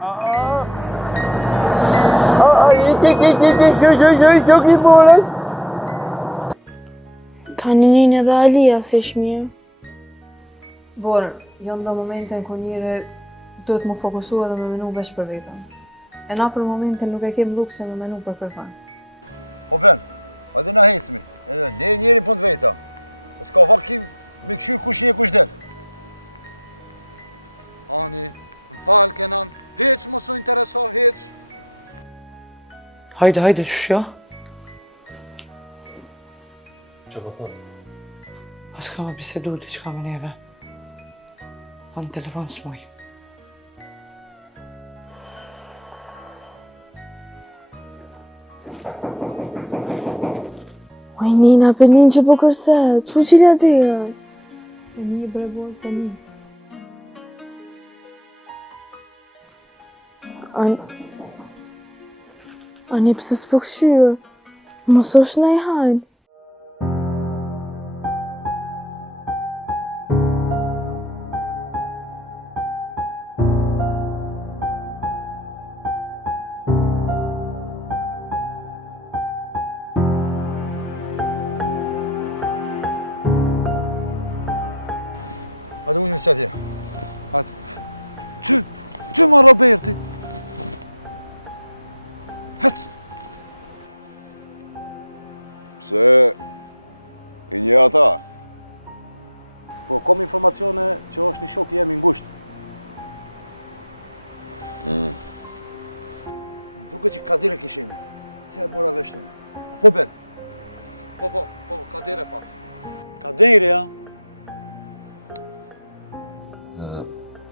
Shok I bolës. Tani njën edhe Alia si shmije. Borë, janë do momente në ku njëri duhet më fokusua dhe me menu veç për vetën. E na për momente nuk e kem lukse me menu për kërkan. Hajde, shja. Që po thot? Pas ka me bisedu diçka me neve. Pa në telefon s'moj. Oj, Nina, për njën që po kërset, që qilja të janë? E një bre borë për një. Ani pëse s'po këshyrë, mos është në I hajnë.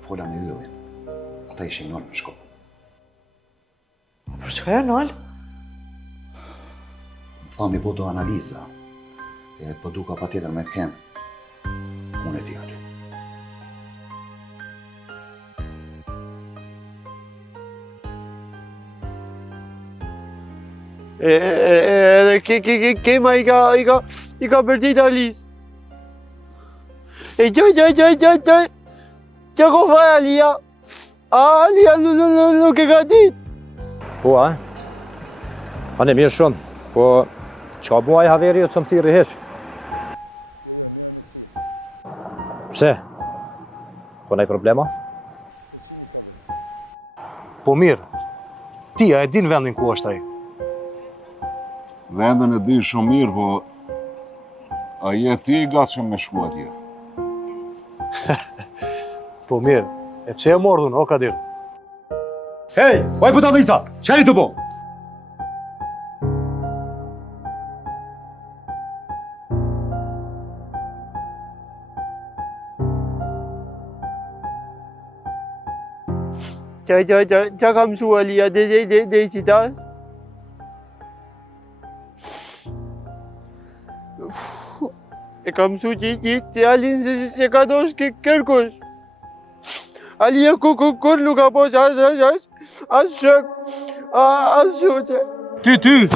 Fola me yllin. Ata ishin nërë në shkollë. Për çka janë nalë? Më thami po do analiza. E po duka pa tjetër me kem. Unë e ti aty. Edhe kema I ka bërtit Alis. E gjoj. Që ko faj Alia? Alia nuk e ka dit. Po, a? Anë mirë shumë, po qka buaj haveri o të më thiri hesh? Pse? Po nej problema? Po mirë, ti a e din vendin ku është ai? Vendin e di shumë mirë, po a je ti I gatshëm me shku atje? Po mirë, e pse e mordhun, o Kadir? Hej, oj puta Lisa, qëri të bo? Qa ka mësu Alia dhe I qitas? E ka mësu që Alin se ka dosh kërkush. Alia kur nuk ka posh as shok, as shoqe. Ty!